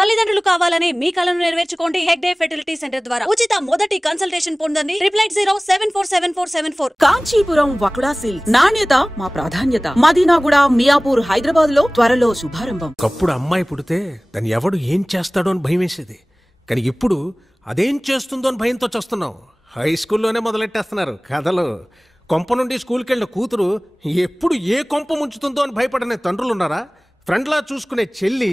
తల్లిదండ్రులు కావాలని మీ కలను నెరవేర్చుకోండి హెగ్డే ఫెర్టిలిటీ సెంటర్ ద్వారా. ఉచిత మొదటి కన్సల్టేషన్ పొందండి 8807447474. కాంచీపురం వకుడా సిల్క్స్, నాణ్యత మా ప్రాధాన్యత. మదీనాగూడ, మియాపూర్, హైదరాబాద్ లో త్వరలో శుభారంభం. ఒకప్పుడు అమ్మాయి పుడితే దాన్ని ఎవడు ఏం చేస్తాడో అని భయం వేసేది, కానీ ఇప్పుడు అదేం చేస్తుందో అని భయంతో చేస్తున్నాం. హై స్కూల్లోనే మొదలెట్టేస్తున్నారు కథలు. కొంప నుండి స్కూల్కి వెళ్ళిన కూతురు ఎప్పుడు ఏ కొంప ముంచుతుందో అని భయపడనే తండ్రులు ఉన్నారా? ఫ్రెండ్లా చూసుకునే చెల్లి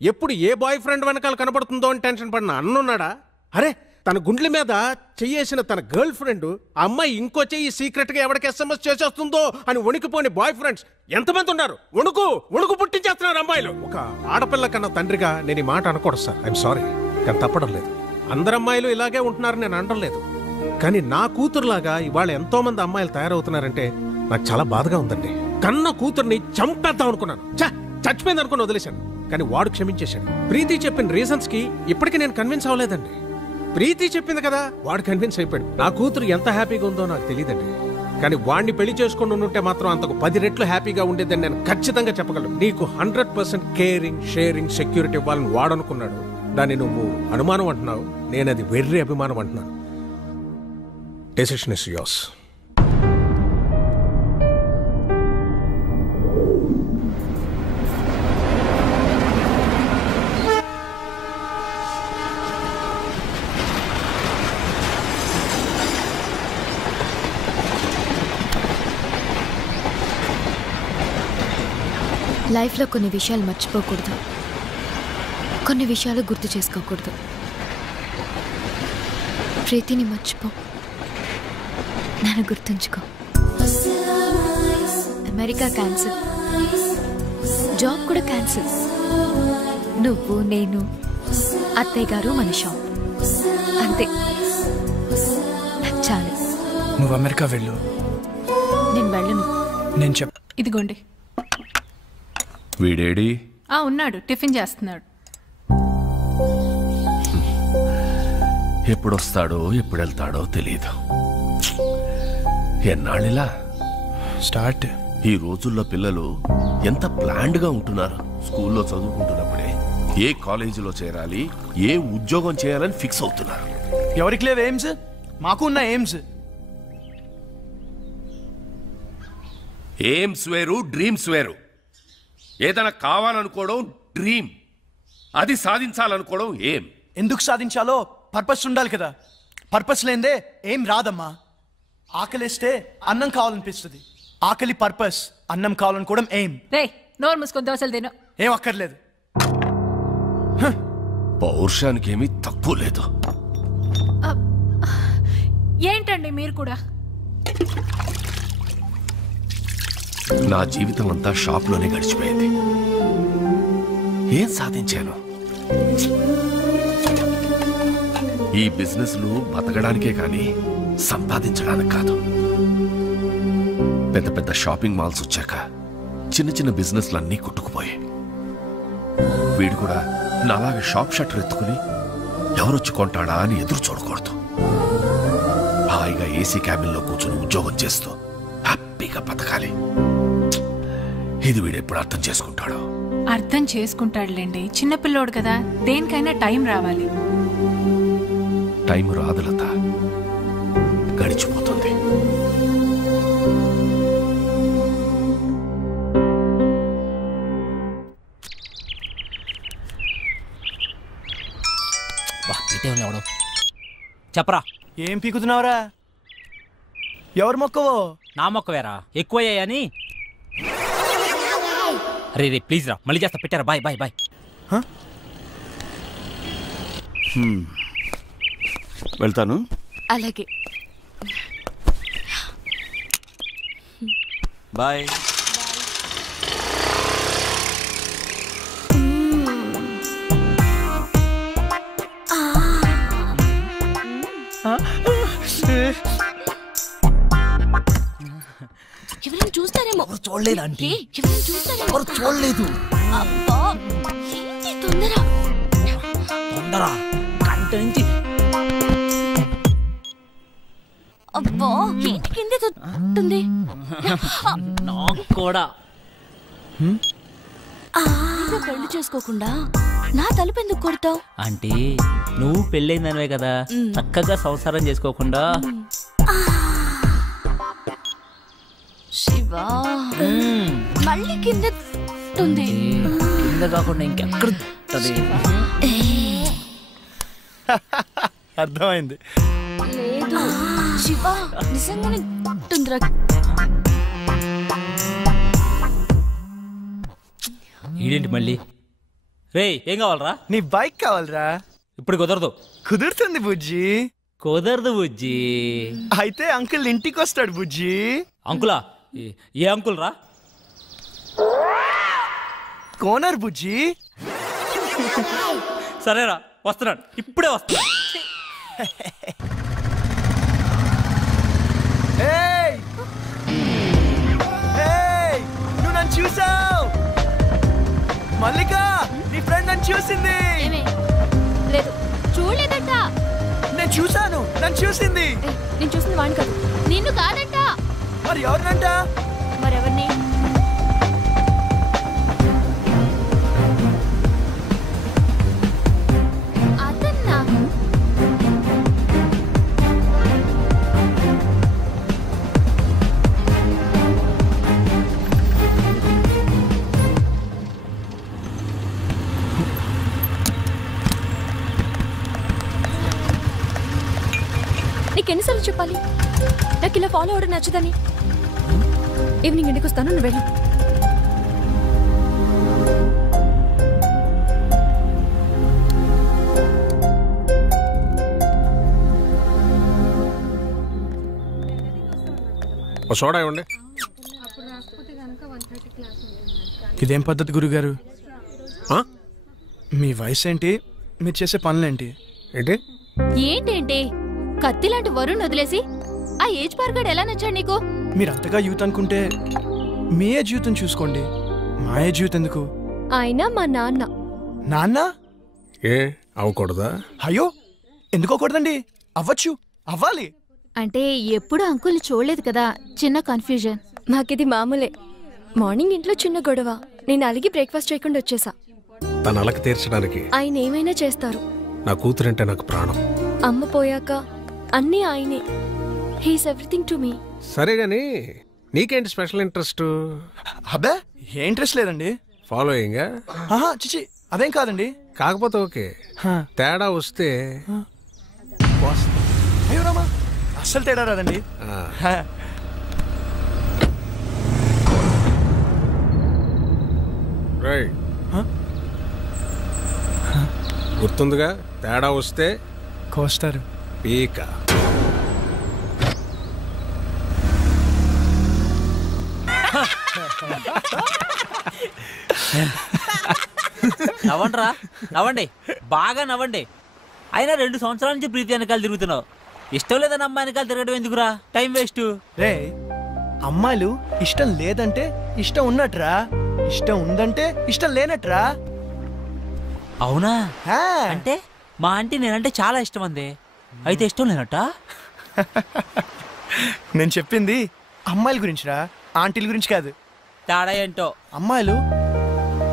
ఎప్పుడు ఏ బాయ్ ఫ్రెండ్ వెనకాల కనబడుతుందో అని టెన్షన్ పడిన అన్నున్నాడా? అరే, తన గుండెల మీద చెయ్యేసిన తన గర్ల్ ఫ్రెండ్ అమ్మాయి ఇంకో చెయ్యి సీక్రెట్గా ఎవరికి SMS చేసేస్తుందో అని వణికిపోని బాయ్ ఫ్రెండ్స్ ఎంతమంది ఉన్నారు? వణుకు పుట్టించేస్తున్నారు అమ్మాయిలు. ఒక ఆడపిల్ల కన్నా తండ్రిగా నేను ఈ మాట అనకూడదు సార్, ఐఎమ్ సారీ, కానీ తప్పడం లేదు. అందరు అమ్మాయిలు ఇలాగే ఉంటున్నారు నేను అనడం లేదు, కానీ నా కూతురులాగా ఇవాళ ఎంతో మంది అమ్మాయిలు తయారవుతున్నారంటే నాకు చాలా బాధగా ఉందండి. కన్న కూతుర్ని చంపేద్దాం అనుకున్నాను, చచ్చిపోయింది అనుకుని వదిలేశాను, కానీ వాడు క్షమించేశాడు. ప్రీతి చెప్పిన రీజన్స్ కి ఇప్పటికీ నేను కన్విన్స్ అవ్వలేదండి. ప్రీతి చెప్పింది కదా, వాడు కన్విన్స్ అయిపోయాడు. నా కూతురు ఎంత హ్యాపీగా ఉందో నాకు తెలియదండి, కానీ వాడిని పెళ్లి చేసుకుని ఉంటే మాత్రం అంతకు 10 రెట్లు హ్యాపీగా ఉండేదని నేను ఖచ్చితంగా చెప్పగలను. నీకు 100% కేరింగ్, షేరింగ్, సెక్యూరిటీ ఇవ్వాలని వాడనుకున్నాడు. దాన్ని నువ్వు అనుమానం అంటున్నావు, నేను అది వెర్రి అభిమానం అంటున్నాను. Decision is yours. లైఫ్లో కొన్ని విషయాలు మర్చిపోకూడదు, కొన్ని విషయాలు గుర్తు చేసుకోకూడదు. ప్రీతిని మర్చిపో, నన్ను గుర్తుంచుకో. అమెరికా క్యాన్సిల్, జాబ్ కూడా క్యాన్సిల్. నువ్వు, నేను, అత్తయ్య గారు, మన షాప్, అంతే. నాకు చాలు. నువ్వు అమెరికా వెళ్ళు. నేను వెళ్ళను. నేను ఇదిగోండి. వీడేడి? ఉన్నాడు, టిఫిన్ చేస్తున్నాడు. ఎప్పుడొస్తాడో ఎప్పుడు వెళ్తాడో తెలియదు. ఎన్నాళ్ళిలా స్టార్ట్. ఈ రోజుల్లో పిల్లలు ఎంత ప్లాన్డ్గా ఉంటున్నారు. స్కూల్లో చదువుకుంటున్నప్పుడే ఏ కాలేజీలో చేరాలి, ఏ ఉద్యోగం చేయాలని ఫిక్స్ అవుతున్నారు. ఎవరికి లేవు ఎయిమ్స్? మాకు ఉన్న ఎయిమ్స్. ఎయిమ్స్ వేరు, డ్రీమ్స్ వేరు. ఏదైనా కావాలనుకోవడం డ్రీమ్, అది సాధించాలనుకోవడం ఏం. ఎందుకు సాధించాలో పర్పస్ ఉండాలి కదా. పర్పస్ లేదే ఏం రాదమ్మా. ఆకలిస్తే అన్నం కావాలనిపిస్తుంది. ఆకలి పర్పస్, అన్నం కావాలనుకోవడం ఏం. నోరు మూసుకొని దోశలు తిను. ఏం అక్కర్లేదు. పౌరుషానికి ఏమీ తక్కువ లేదు. ఏంటండి మీరు కూడా? నా జీవితం అంతా షాప్లోనే గడిచిపోయింది. ఏం సాధించాను? ఈ బిజినెస్లు బతకడానికే కానీ సంపాదించడానికి కాదు. పెద్ద పెద్ద షాపింగ్ మాల్స్ వచ్చాక చిన్న చిన్న బిజినెస్లు అన్నీ కొట్టుకుపోయాయి. వీడు కూడా నాలాగా షాప్ షట్టర్ ఎత్తుకుని ఎవరొచ్చి కొంటాడా అని ఎదురు చూడకూడదు. హాయిగా ఏసీ క్యాబిన్లో కూర్చుని ఉద్యోగం చేస్తూ హ్యాపీగా బతకాలి. ఇది వీడు ఎప్పుడు అర్థం చేసుకుంటాడో. అర్థం చేసుకుంటాడులేండి, చిన్నపిల్లోడు కదా. దేనికైనా టైం రావాలి. టైం రాదు లత, గడిచిపోతుంది. చెప్పరా, ఏం పీకుతున్నావురా? ఎవరు మొక్కవో? నా మొక్కవేరా, ఎక్కువయ్యాయని. రే ప్లీజ్ రా, మళ్ళీ చేస్తా. పెట్టారా? Bye bye bye. వెళ్తాను. అలాగే, బాయ్. ఎవరైనా చూస్తారేమో. చూడలేదు ఆంటీ, ఎవరైనా చూస్తారేమో. ఎవరు చూడలేదు. అబ్బా, ఏంటి తొందర? గంట నుంచి. అబ్బా, ఏంటి కింద తొంటుంది? నాకు కూడా పెళ్లి చేసుకోకుండా నా తలుపు ఎందుకు కొడతావు? అంటే నువ్వు పెళ్ళైందనివే కదా, చక్కగా సంసారం చేసుకోకుండా. శివా మళ్ళీ కింద కింద కాకుండా ఇంకెక్కడ అర్థమైంది. లేదు శివా, నిజంగానే ఉంటుందిరా. ఈడేంటి మళ్ళీ? రే ఏం కావాలరా? నీ బైక్ కావాలరా? ఇప్పుడు కుదరదు. కుదురుతుంది బుజ్జి. కుదరదు బుజ్జి. అయితే అంకుల్ ఇంటికి వస్తాడు బుజ్జి. అంకులా? ఏ అంకుల్ రా? కోనర్ బుజ్జి. సరేరా, వస్తున్నాడు, ఇప్పుడే వస్తున్నాడు. నువ్వు నన్ను చూసావు మల్లిక? నీ ఫ్రెండ్ నన్ను చూసింది. లేదు చూడలేదంట. నేను చూసాను, నన్ను చూసింది. నేను చూసింది వాడిని కాదు, నిన్ను కాదంట. మరి ఎవరినంట? మరెవరిని? అదన్నా. నీకెన్నిసార్లు చెప్పాలి నాకు ఇలా ఫాలో అవడం నచ్చదని? ఈవినింగ్ ఇంటికి వస్తాను, నువ్వు వెళ్ళు. సోడా ఇవ్వండి. ఇదేం పద్ధతి గురుగారు? మీ వయసు ఏంటి, మీరు చేసే పనులేంటి? ఏంటి ఏంటేంటి? కత్తి లాంటి వరుణ్ వదిలేసి ఆ ఏజ్ పార్గాడు ఎలా నచ్చాడు నీకు? మీరు అంతగా యూత్ అనుకుంటే మీ ఏ జీవితం చూసుకోండి, మా ఏ జీవితం ఎందుకు? ఆయన మా నాన్న. నాన్న? ఏ అవ్వకూడదా? అయ్యో ఎందుకోకూడదండి, అవ్వచ్చు, అవ్వాలి. అంటే ఎప్పుడు అంకుల్ని చూడలేదు కదా, చిన్న కన్ఫ్యూజన్. మాకిది మామూలే. మార్నింగ్ ఇంట్లో చిన్న గొడవ, నేను అలిగి బ్రేక్ఫాస్ట్ చేయకుండా వచ్చేసా. తన అలక తీర్చడానికి ఆయన ఏమైనా చేస్తారు. నా కూతురంటే నాకు ప్రాణం. అమ్మ పోయాక అన్నీ ఆయనే. He's everything to me. సరే గాని నీకేంటి స్పెషల్ ఇంట్రెస్ట్? అబ్బే ఏ ఇంట్రెస్ట్ లేదండి. ఫాలోయింగ్? చిచి అదేం కాదండి. కాకపోతే ఓకే, తేడా వస్తే అయ్యో రామా, అస్సలు తేడా రాదండి. గుర్తుందిగా, తేడా వస్తే కోస్తారు పీక. నవ్వండిరా, నవ్వండి, బాగా నవ్వండి. అయినా 2 సంవత్సరాల నుంచి ప్రీతి వెనకాల తిరుగుతున్నావు. ఇష్టం లేదని అమ్మాయి వెనకాల తిరగడం ఎందుకురా? Time waste. రే, అమ్మాయిలు ఇష్టం లేదంటే ఇష్టం ఉన్నట్రా, ఇష్టం ఉందంటే ఇష్టం లేనట్రా. అవునా? అంటే మా ఆంటీ నేనంటే చాలా ఇష్టం అంది, అయితే ఇష్టం లేనట్ట? నేను చెప్పింది అమ్మాయిల గురించిరా, ఆంటీల గురించి కాదు. తేడా ఏంటో? అమ్మాయిలు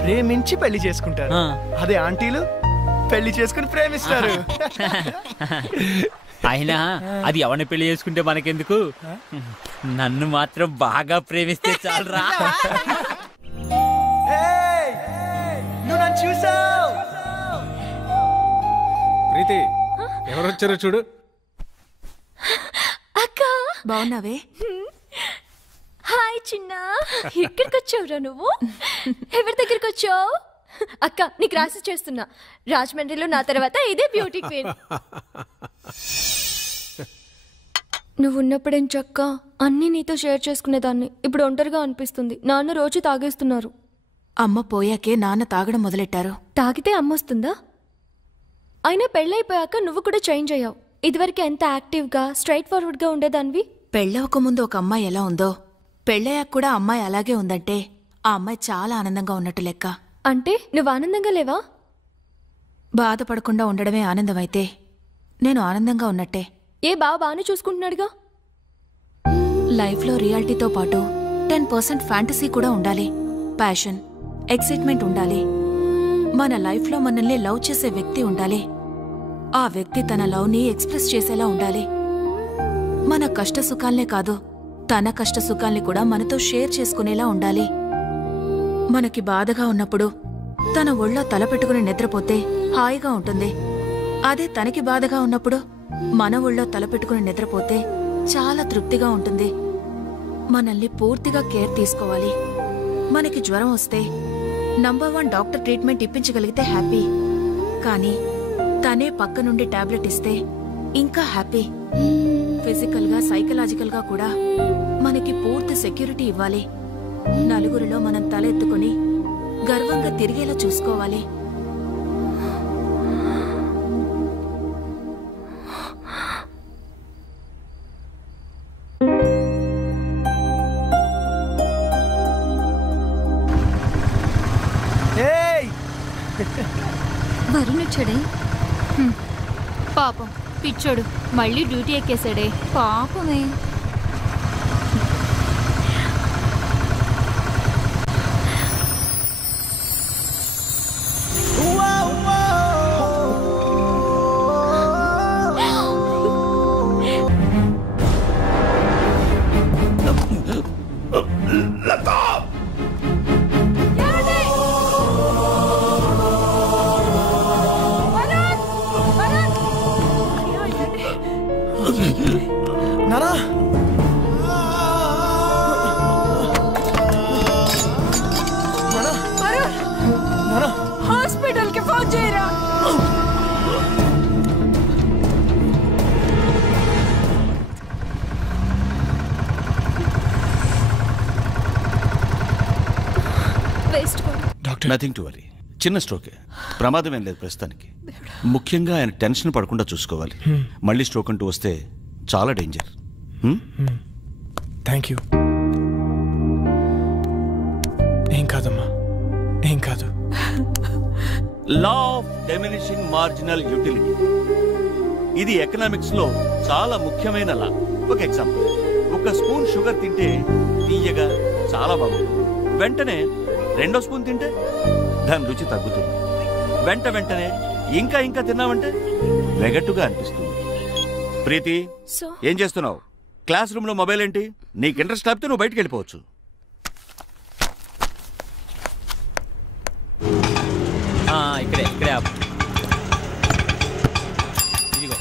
ప్రేమించి పెళ్లి చేసుకుంటారు, అదే ఆంటీలు పెళ్లి చేసుకుని ప్రేమిస్తారు. అయినా అది ఎవరిని పెళ్లి చేసుకుంటే మనకెందుకు, నన్ను మాత్రం బాగా ప్రేమిస్తే చాలరా. నువ్వు నన్ను చూసావు? ప్రీతి ఎవరొచ్చారో చూడు. అక్క బాగున్నావే? హాయ్ చిన్న, ఇక్కడికి వచ్చావురా నువ్వు? ఎవరి దగ్గరికి వచ్చావు? అక్క నీకు రాసి చేస్తున్నా, రాజమండ్రిలో నా తర్వాత ఇదే బ్యూటీ క్వీన్. నువ్వు ఉన్నప్పుడేం చక్క అన్నీ నీతో షేర్ చేసుకునేదాన్ని, ఇప్పుడు ఒంటరిగా అనిపిస్తుంది. నాన్న రోజు తాగేస్తున్నారు. అమ్మ పోయాకే నాన్న తాగడం మొదలెట్టారు. తాగితే అమ్మ వస్తుందా? అయినా పెళ్ళైపోయాక నువ్వు కూడా చేంజ్ అయ్యావు. ఇదివరకు ఎంత యాక్టివ్గా స్ట్రైట్ ఫార్వర్డ్గా ఉండేదానివి. పెళ్ళవక ముందు ఒక అమ్మాయి ఎలా ఉందో, పెళ్ళయ్యాక కూడా అమ్మాయి అలాగే ఉందంటే ఆ అమ్మాయి చాలా ఆనందంగా ఉన్నట్టు లెక్క. అంటే నువ్వు ఆనందంగా లేవా? బాధపడకుండా ఉండడమే ఆనందమైతే నేను ఆనందంగా ఉన్నట్టే. ఏ బాగానే చూసుకుంటున్నాడుగా. లైఫ్లో రియాలిటీతో పాటు 10% ఫ్యాంటసీ కూడా ఉండాలి. ప్యాషన్, ఎక్సైట్మెంట్ ఉండాలి. మన లైఫ్లో మనల్ని లవ్ చేసే వ్యక్తి ఉండాలి. ఆ వ్యక్తి తన లవ్ని ఎక్స్ప్రెస్ చేసేలా ఉండాలి. మన కష్ట సుఖాల్నే కాదు, తన కష్ట సుఖాల్ని కూడా మనతో షేర్ చేసుకునేలా ఉండాలి. మనకి బాధగా ఉన్నప్పుడు తన ఒళ్ళో తల పెట్టుకుని నిద్రపోతే హాయిగా ఉంటుంది. అదే తనకి బాధగా ఉన్నప్పుడు మన ఒళ్ళో తల పెట్టుకుని నిద్రపోతే చాలా తృప్తిగా ఉంటుంది. మనల్ని పూర్తిగా కేర్ తీసుకోవాలి. మనకి జ్వరం వస్తే నంబర్ 1 డాక్టర్ ట్రీట్మెంట్ ఇప్పించగలిగితే హ్యాపీ. కానీ తనే పక్క నుండి టాబ్లెట్ ఇస్తే ఇంకా హ్యాపీ. ఫిజికల్ గా సైకలాజికల్ గా కూడా మనకి పూర్తి సెక్యూరిటీ ఇవ్వాలి. నలుగురిలో మనం తల ఎత్తుకుని గర్వంగా తిరిగేలా చూసుకోవాలి. వరుణ్ వచ్చాడే. పాపం పిచ్చోడు మళ్ళీ డ్యూటీ ఎక్కేశాడే. పాపమే. హాస్పిటల్ కి ఫోన్ చేయరా. Doctor nothing to worry. చిన్న స్ట్రోకే, ప్రమాదం ఏం లేదు ప్రస్తుతానికి. ముఖ్యంగా ఆయన టెన్షన్ పడకుండా చూసుకోవాలి. మళ్ళీ స్ట్రోక్ అంటూ వస్తే చాలా డేంజర్. Thank you. ఏం కాదమ్మా, ఏం కాదు. Law of diminishing marginal utility, ఇది ఎకనామిక్స్ లో చాలా ముఖ్యమైన లా. ఒక ఎగ్జాంపుల్, ఒక స్పూన్ షుగర్ తింటే తీయగా చాలా బాగుంది. వెంటనే 2వ స్పూన్ తింటే దాని రుచి తగ్గుతుంది. వెంటనే ఇంకా ఇంకా తిన్నామంటే వెగట్టుగా అనిపిస్తుంది. ప్రీతి, ఏం చేస్తున్నావు? క్లాస్ రూమ్ లో మొబైల్ ఏంటి? నీకు ఇంట్రెస్ట్ లేకపోతే నువ్వు బయటికి వెళ్ళిపోవచ్చు. ఇక్కడే ఇక్కడే ఇదిగో.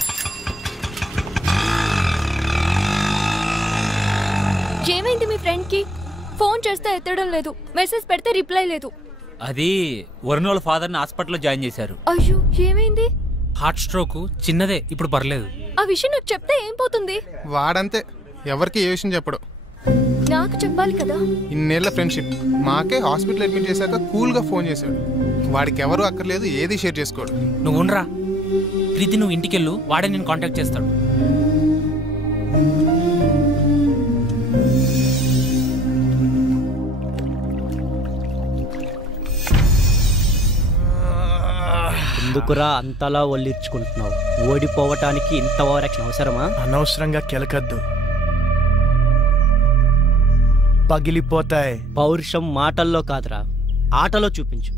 ఏమైంది మీ ఫ్రెండ్ కి? ఫోన్ చేస్తే ఎత్తడం లేదు, మెసేజ్ పెడితే రిప్లై లేదు. అది వరుణ్ వాళ్ళ ఫాదర్ని హాస్పిటల్లో జాయిన్ చేశారు. అయ్యో, ఏమైంది? హార్ట్ స్ట్రోక్, చిన్నదే, ఇప్పుడు పర్లేదు. ఆ విషయం నాకు చెప్తే ఏం పోతుంది? వాడంతే, ఎవరికి ఏ విషయం చెప్పడు. నాకు చెప్పాలి కదా. ఇన్నేళ్ల ఫ్రెండ్షిప్, మాకే హాస్పిటల్ అడ్మిట్ చేశాక కూల్గా ఫోన్ చేశాడు. వాడికి ఎవరు అక్కర్లేదు, ఏది షేర్ చేసుకోడు. నువ్వు ఉండరా ప్రీతి, నువ్వు ఇంటికెళ్ళు, వాడే నేను కాంటాక్ట్ చేస్తాడు. ఎందుకురా అంతలా ఒళ్ళిర్చుకుంటున్నావు? ఓడిపోవటానికి ఇంత ఓవరాక్షన్ అవసరమా? అనవసరంగా కెలకద్దు, పగిలిపోతాయి. పౌరుషం మాటల్లో కాదురా, ఆటలో చూపించు.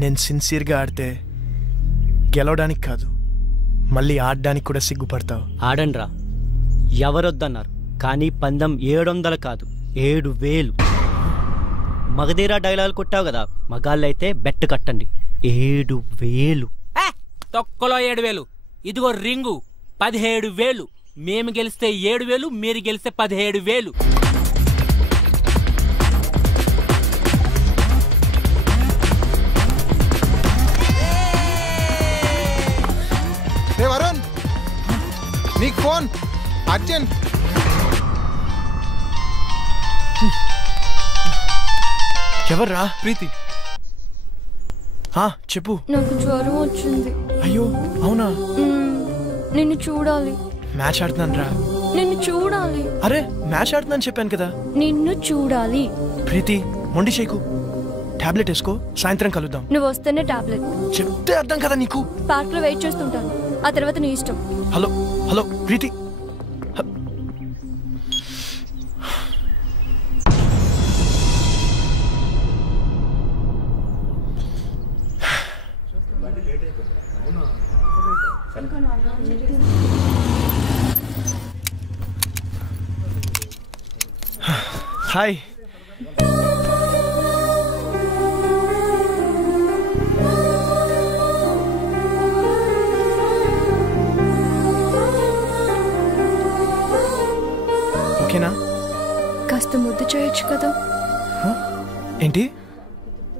నేను సిన్సియర్గా ఆడితే గెలవడానికి కాదు, మళ్ళీ ఆడడానికి కూడా సిగ్గుపడతావు. ఆడండ్రా, ఎవరొద్దన్నారు, కానీ పందెం 700 కాదు 7000. మగధీరా డైలాగ్ కొట్టావు కదా, మగాళ్ళైతే బెట్ కట్టండి 7000. తొక్కలో 7000. ఇదిగో రింగు 17000. మేము గెలిస్తే 7000, మీరు గెలిస్తే 17000. వరుణ్, నీకు ఫోన్ అర్జెంట్. ఎవర్రా? ప్రీతి. చెప్పు. నాకు జ్వరం వచ్చింది. అయ్యో, అవునా? నిన్ను చూడాలి. మ్యాచ్ ఆడుతున్నాను రా. నిన్ను చూడాలి. అరే, మ్యాచ్ ఆడుతున్నాను చెప్పాను కదా. నిన్ను చూడాలి. ప్రీతి, మొండి చేయకు. టాబ్లెట్ వేసుకో, సాయంత్రం కలుద్దాం. నువ్వు వస్తేనే టాబ్లెట్. చెప్తే అర్థం కదా నీకు. పార్క్ లో వెయిట్ చేస్తుంటాను, ఆ తర్వాత నీ ఇష్టం. హలో హలో ప్రీతి. హాయ్. ఓకేనా? కాస్త ముద్దు చేయొచ్చు కదా. ఏంటి?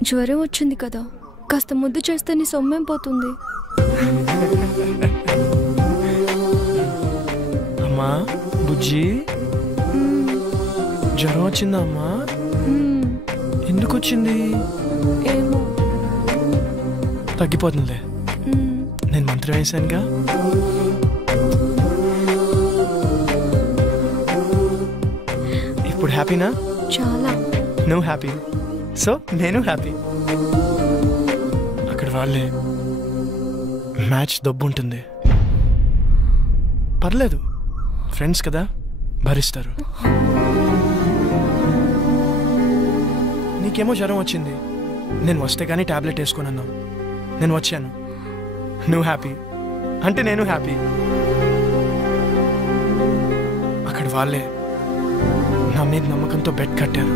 జ్వరం వచ్చింది కదా, కాస్త ముద్దు చేస్తే నీ సొమ్మేం పోతుంది. అమ్మా బుజ్జి, జ్వరం వచ్చిందా అమ్మా? ఎందుకు వచ్చింది? ఏమో. తగ్గిపోతుందిలే, నేను మంత్రం వేసానుగా. ఇప్పుడు హ్యాపీనా? చాలా. నువ్వు హ్యాపీ, సో నేను హ్యాపీ. అక్కడ వాళ్ళే మ్యాచ్ దొబ్బు ఉంటుంది, పర్లేదు, ఫ్రెండ్స్ కదా, భరిస్తారు. నీకేమో జ్వరం వచ్చింది, నేను వస్తే కానీ టాబ్లెట్ వేసుకున్నాను, నేను వచ్చాను, నువ్వు హ్యాపీ అంటే నేను హ్యాపీ. అక్కడ వాళ్ళే నా మీద నమ్మకంతో బెడ్ కట్టారు.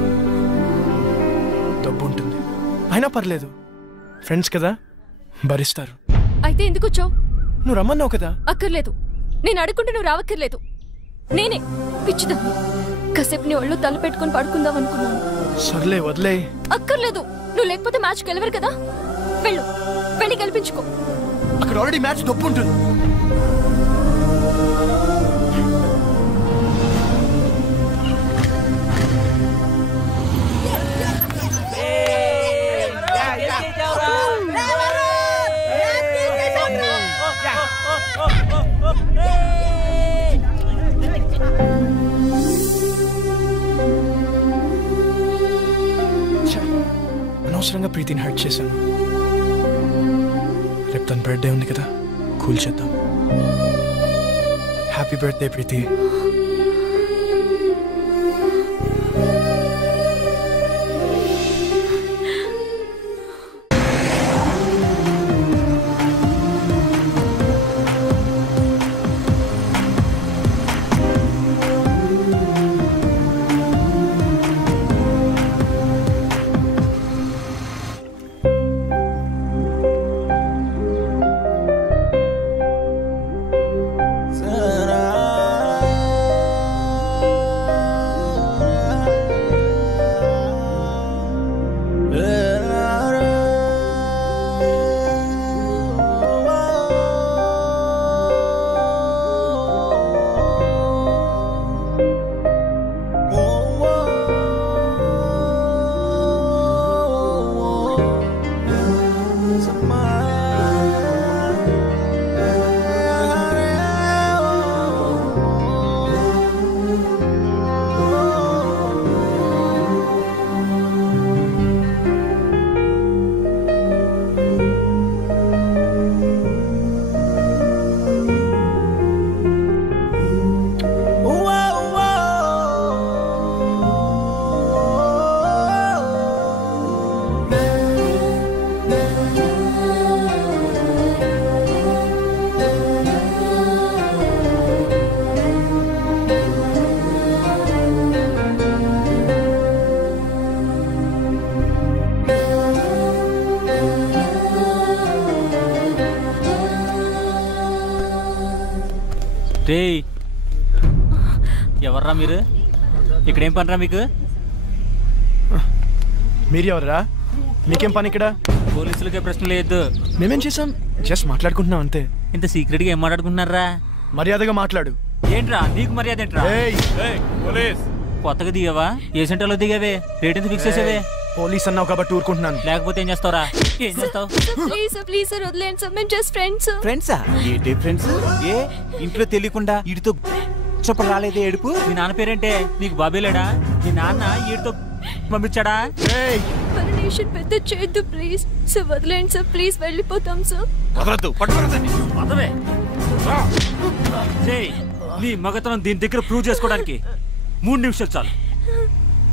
డబ్బు ఉంటుంది, అయినా పర్లేదు, ఫ్రెండ్స్ కదా, భరిస్తారు. అయితే ఎందుకు వచ్చావు? నువ్వు రమ్మన్నావు కదా. అక్కర్లేదు, నేను అడుగుంటే నువ్వు రావక్కర్లేదు. నేనే పిచ్చిదా కాసేపు నీ ఒళ్ళు తల పెట్టుకుని పడుకుందాం అనుకున్నాను. సర్లే వదిలే. అక్కర్లేదు, నువ్వు లేకపోతే మ్యాచ్ గెలవరు కదా. వెళ్ళు, వెళ్ళి గెలిపించుకో. అక్కడ ఆల్రెడీ మ్యాచ్ డబ్బు ఉంటుంది. అనవసరంగా ప్రీతిని హర్ట్ చేశాను. రేపు తన బర్త్డే ఉంది కదా, కూల్ చేద్దాం. హ్యాపీ బర్త్డే ప్రీతి. ఎవర్రా మీరు? ఇక్కడేం పనిరా మీకు? మీరు ఎవర్రా? మీకేం పని ఇక్కడ? పోలీసులకే ప్రశ్న లేదు. మేమేం చేసాం? జస్ట్ మాట్లాడుకుంటున్నాం అంతే. ఇంత సీక్రెట్ గా ఏం మాట్లాడుకుంటున్నారా? మర్యాదగా మాట్లాడు. ఏంట్రా నీకు మర్యాద ఏంట్రా? కొత్తగా దిగావా? ఏ సెంటర్లో దిగావే? రేట్ ఎంత ఫిక్స్ చేసావే? పోలీస్ అన్నావు కాబట్టి ఊరుకుంటున్నాను. లేకపోతే ఏం చేస్తావురా? ఏం చేస్తావు? ప్లీజ్ ప్లీజ్ సార్ వదిలేండి సార్, మేము జస్ట్ ఫ్రెండ్స్. ఫ్రెండ్సా? ఏంటి ఫ్రెండ్స్? ఏ ఇంట్లో తెలియకుండా వీడితో చెప్ప రాలేదే ఏడుపు? మీ నాన్న పేరేంటే? నీకు బాబేలేడా? మీ నాన్న వీడితో పంపించాడా? పర్మిషన్ పెద్ద చేయొద్దు ప్లీజ్ సార్, వదిలేండి సార్ ప్లీజ్, వెళ్ళిపోతాం సార్. వదలొద్దు, పట్టుకోరదండి. వదలవే. నీ మగతనం దీని దగ్గర ప్రూవ్ చేసుకోవడానికి 3 నిమిషాలు చాలు.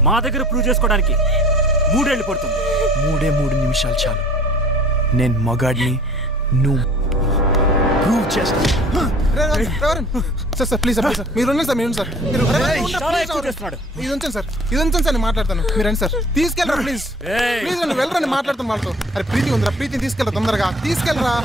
మా దగ్గర ప్రూవ్ చేసుకోవడానికి 3 ఏళ్ళు పడుతుంది. 3 నిమిషాలు చాలు. నేను మగాడిని, నువ్వు ప్రూవ్ చేస్తా. సార్ ప్లీజ్ సార్ మీరు ఉండండి సార్ మీరు సార్ మీరు ఇది ఉంచండి సార్ నేను మాట్లాడతాను. మీరు రండి సార్, తీసుకెళ్ళరా ప్లీజ్ ప్లీజ్ నన్ను వెళ్ళరండి, మాట్లాడతాను వాళ్ళతో. అరే ప్రీతి ఉందిరా, ప్రీతిని తీసుకెళ్ళరా, తొందరగా తీసుకెళ్ళరా.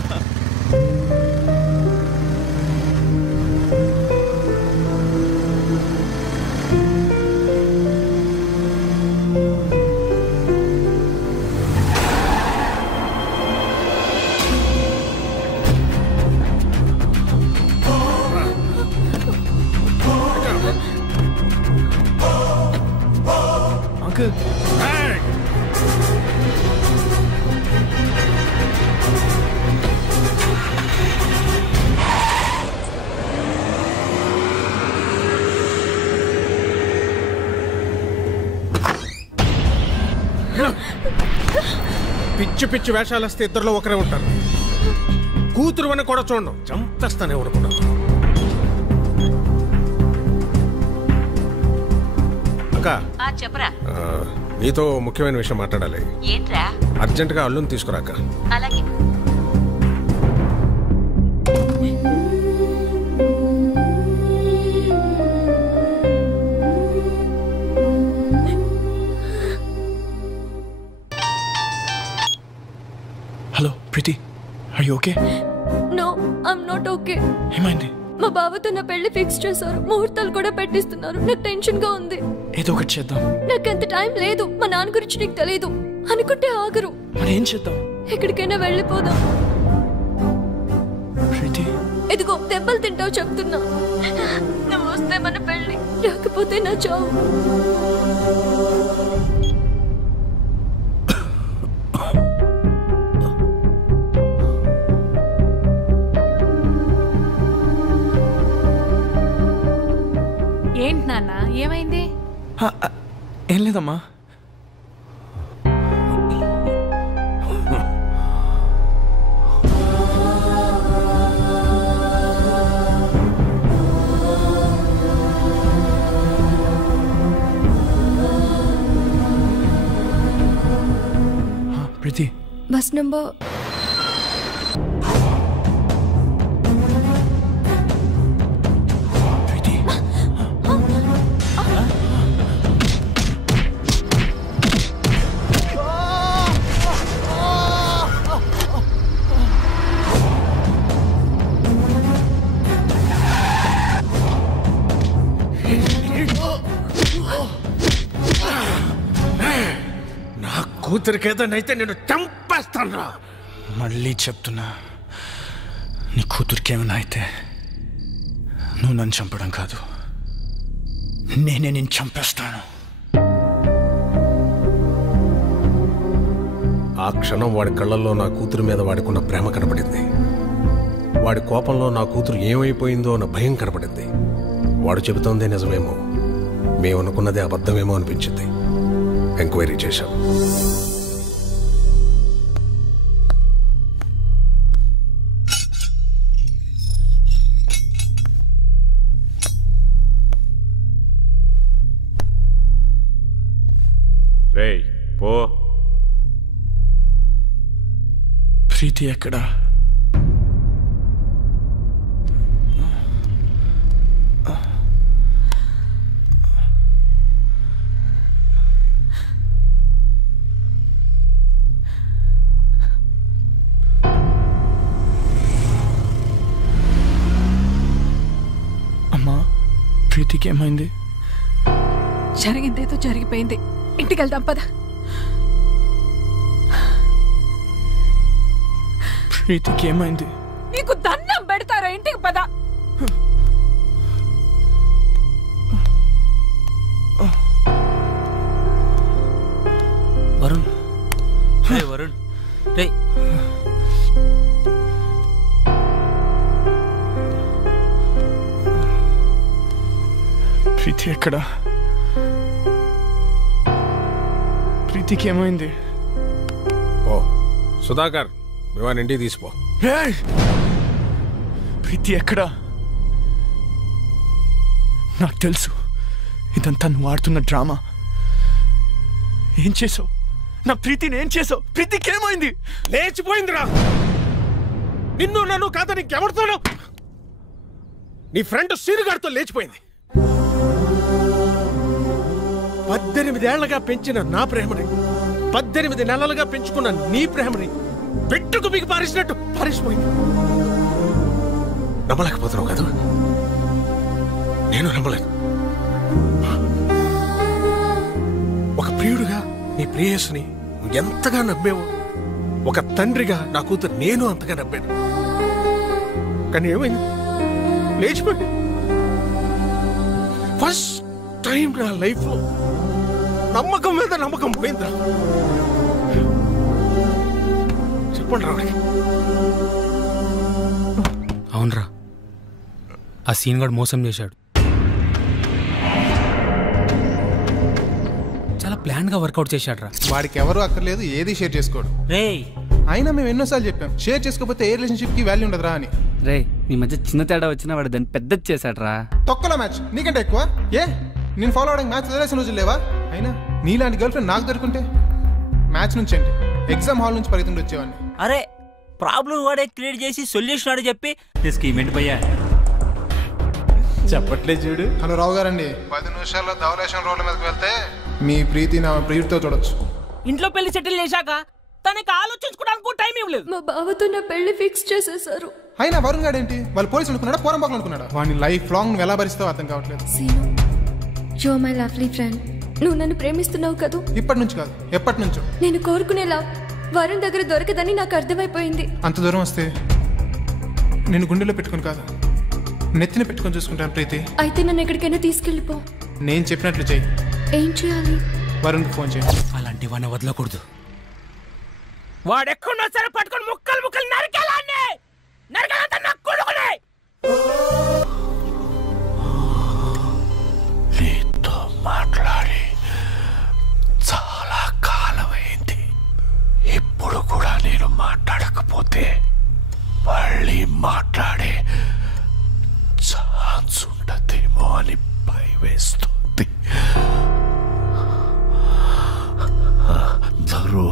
పిచ్చి పిచ్చి వేషాలు వస్తే ఇద్దరులో ఒకరే ఉంటారు. కూతురు అని కూడా చూడను, చంపేస్తానే ఊరుకున్నాను. అక్క చెప్పరా. నీతో ముఖ్యమైన విషయం మాట్లాడాలి. ఏంట్రా? అర్జెంటుగా అల్లుని తీసుకురాక. అలాగే. Hello Preethi, are you okay? No, I'm not okay. ఏమైంది? మా బావతో నా పెళ్లి ఫిక్స్ చేశారు, ముహూర్తాలు కూడా పెట్టిస్తున్నారు. నాకు టెన్షన్ గా ఉంది. ఏదో ఒకటి చేద్దాం. నాకు అంత టైం లేదు. మా నాన్న గురించి నీకు తెలియదు అనుకుంటే ఆగరు. మరి ఏం చేద్దాం? ఎక్కడికైనా వెళ్ళిపోదాం. ప్రీతి, ఇదిగో దెబ్బలు తింటావు చెప్తున్నా. నువ్వు వస్తే మన పెళ్లి, రాకపోతే నా చావు. ఏంటి నాన్న, ఏమైంది? ఏం లేదమ్మా. ప్రీతి, బస్ నంబర్ కూతురికేదైతే నేను చంపేస్తాను. మళ్ళీ చెప్తున్నా, నీ కూతురికి ఏమైనా అయితే నువ్వు నన్ను చంపడం కాదు, నేనే నేను చంపేస్తాను. ఆ క్షణం వాడి కళ్ళల్లో నా కూతురు మీద వాడికున్న ప్రేమ కనపడింది. వాడి కోపంలో నా కూతురు ఏమైపోయిందో అన్న భయం కనపడింది. వాడు చెబుతోందే నిజమేమో, మేమనుకున్నదే అబద్ధమేమో అనిపించింది. ఎంక్వైరీ చేశాం. రేయ్ పో. ప్రీతి ఎక్కడా? అమ్మా, ప్రీతికి ఏమైంది? జరిగిందేదో జరిగిపోయింది, ఇంటికి వెళ్దాం పద. ప్రీతికి ఏమైంది? నీకు దండం పెడతారా, ఇంటికి పద. వరుణ్, వరుణ్, రే ప్రీతి ఎక్కడా? ప్రీతికి ఏమైంది? ఓ సుధాకర్, వివాన్ ఇంటికి తీసిపో. ప్రీతి ఎక్కడా? నాకు తెలుసు ఇదంతా నువ్వు ఆడుతున్న డ్రామా. ఏం చేసావు? నా ప్రీతిని ఏం చేసావు? ప్రీతికి ఏమైంది? లేచిపోయిందిరా. నిన్ను నన్ను కాదని ఎవరితోనో నీ ఫ్రెండ్ సీనుగాడితో లేచిపోయింది. 18 ఏళ్లగా పెంచిన నా ప్రేమని, 18 నెలలుగా పెంచుకున్న నీ ప్రేమని పెట్టుకు బిగి పారేసినట్టు పారేసిపోయింది. నమ్మలేకపోతున్నావు కదా? నేను నమ్మలేదు. ఒక ప్రియుడుగా నీ ప్రేయస్ని ఎంతగా నమ్మేవో, ఒక తండ్రిగా నా కూతురు నేను అంతగా నమ్మాను. కానీ ఏమైంది? లేచిపోయింది. ఫస్ట్ టైం నా లైఫ్ లో నమ్మకం మీద నమ్మకం పోయిందా? చెప్పండి రావడానికి. అవునరా, ఆ సీన్ గడు మోసం చేశాడు. చాలా ప్లాన్ గా వర్కౌట్ చేశాడు రా. వాడికి ఎవరు అక్కర్లేదు, ఏది షేర్ చేసుకోడు. అయినా మేము ఎన్నోసార్లు చెప్పాం, షేర్ చేసుకోకపోతే ఏ రిలేషన్షిప్ కి వాల్యూ ఉండదురా అని. రే, మీ మధ్య చిన్న తేడా వచ్చినా వాడు దాన్ని పెద్దది చేశాడు రా. తొక్కలో మ్యాచ్ నీకంటే ఎక్కువ. నేను ఫాలో అవడానికి మ్యాచ్ వదిలేసిన రోజులు లేవా? అయినా నీలాంటి గర్ల్ ఫ్రెండ్ నాకు దొరుకుంటే మ్యాచ్ నుంచి అండి ఎగ్జామ్ హాల్ నుంచి పరిగెత్తుండి వచ్చేవాడిని. అరే ప్రాబ్లం వాడే క్రియేట్ చేసి సొల్యూషన్ ఆడే చెప్పి స్కీమెంట్ పోయా చెప్పట్లే చూడు. హలో రావు గారండి, 10 నిమిషాల్లో ధవలేషన్ రోడ్ల మీదకి వెళ్తే మీ ప్రీతి నా ప్రియుడితో చూడొచ్చు. ఇంట్లో పెళ్లి సెటిల్ చేశాక తనకి ఆలోచించుకోవడానికి టైం ఇవ్వలేదు. మా బావతో నా పెళ్లి ఫిక్స్ చేసేసారు. అయినా వరుణ్ గారు ఏంటి, వాళ్ళు పోలీసులు అనుకున్నాడా పోరంబాకులు అనుకున్నాడా? వాడిని లైఫ్ లాంగ్ నువ్వు ఎలా భరిస్తావో అర్థం కావట్లేదు. Scene, you are my lovely friend. నువ్వు నన్ను ప్రేమిస్తున్నావు కదూ? ఇప్పటి నుంచి కాదు, ఎప్పటి నుంచో. నేను కోరుకునేలా వరుణ్ దగ్గర దొరకదని నాకు అర్థమైపోయింది. అంత దూరం వస్తే నేను గుండెలో పెట్టుకుని కాదు, నెత్తిన పెట్టుకొని చూసుకుంటాను ప్రీతి. అయితే నన్ను ఎక్కడికైనా తీసుకెళ్ళిపో. నేను చెప్పినట్లు చెయ్యి. ఏం చేయాలి? వరుణ్కి ఫోన్ చేయండి. అలాంటి వాడిని వదలకూడదు. వాడెక్కడున్నా సరే పట్టుకొని ముక్కలు ముక్కలు నరికేలాన్ని నరకాలంతా నాకు కొడుకునే. నీతో మాట్లాడి చాలా కాలమైంది. ఇప్పుడు కూడా నేను మాట్లాడకపోతే మళ్ళీ మాట్లాడే ఛాన్స్ ఉండదేమో అని భయం వేస్తుంది. అందరూ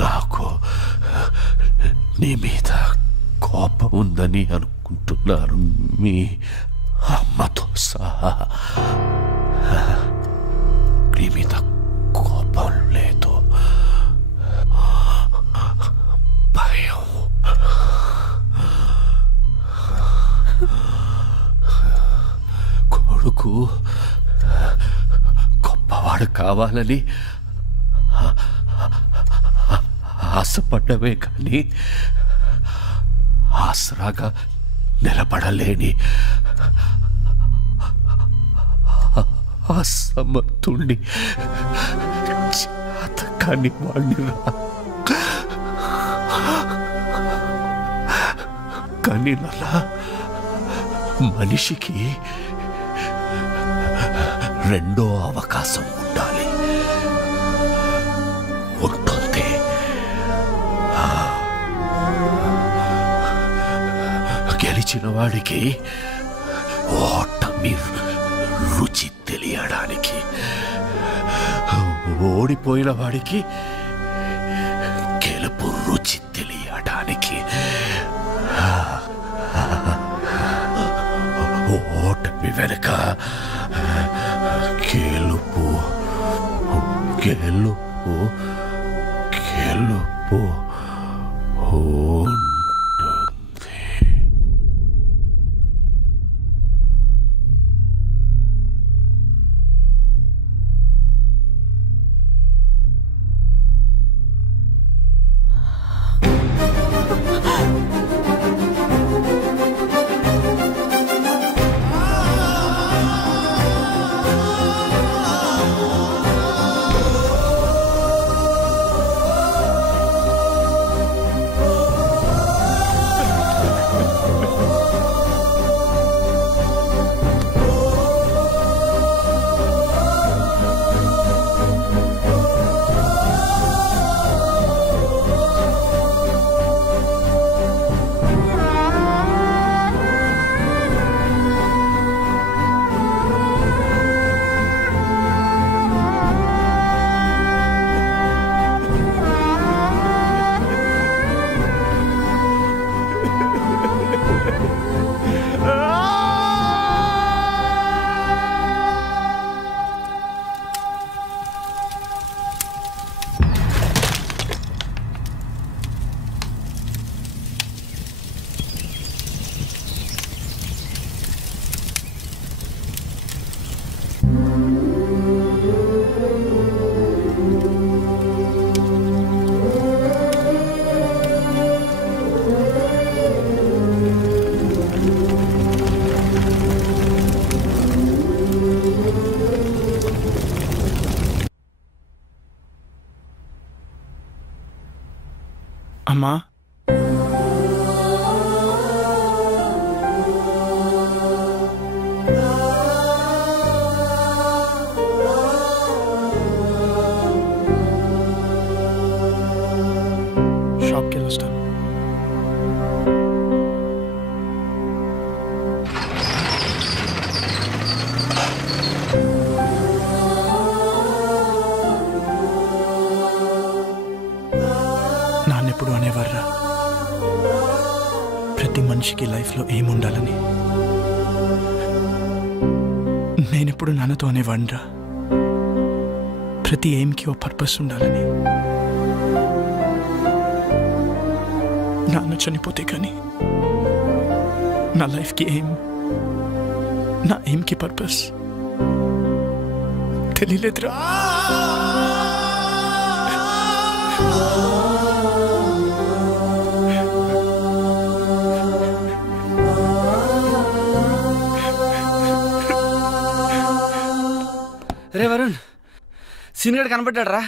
నాకు నీ మీద కోపం ఉందని అనుకుంటున్నారు, మీ అమ్మతో సహా. నీ మీద కోపం లేదు, భయం. కొడుకు గొప్పవాడు కావాలని ఆశపడ్డమే కానీ ఆసరాగా నిలబడలేని అసమర్థుణ్ణి, చేతకాని వాణ్ణిరా. కానీ నలా మనిషికి రెండో అవకాశం ఉండాలి, ఉంటుంది. గెలిచిన వాడికి ఓటమి రుచి తెలియడానికి, ఓడిపోయిన వాడికి గెలుపు రుచి తెలియడానికి, ఓటమి వెనుక గెలుపు గెలుపు గెలుపు ప్రతి మనిషికి లైఫ్లో ఏముండాలని. నేనెప్పుడు నాన్నతో అనేవాడిరా, ప్రతి ఎయిమ్కి ఓ పర్పస్ ఉండాలని. నాన్న చనిపోతే కానీ నా లైఫ్కి ఎయిమ్, నా ఎయిమ్కి పర్పస్ తెలియలేదురా. రే వరుణ్, సీనియర్ కనబడ్డాడు రా.